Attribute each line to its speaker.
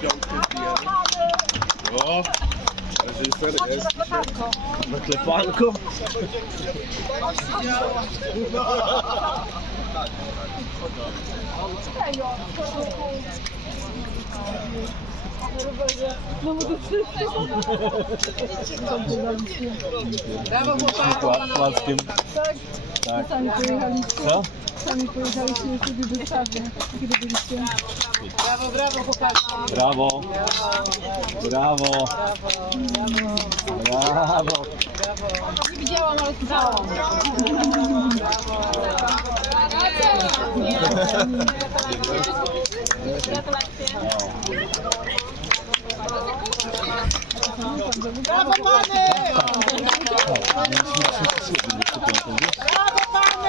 Speaker 1: Ja, also ist der erste Na klepanko. Płaskim. Tak. Tak.
Speaker 2: Sami pojechaliście.
Speaker 1: Co?
Speaker 2: Sami pojechaliście, kiedy byliście.
Speaker 3: Brawo, brawo, chłopaki.
Speaker 1: Brawo. Brawo. Brawo.
Speaker 2: Nie widziałam, ale słyszałam.
Speaker 3: Brawo, pany! Brawo, pany!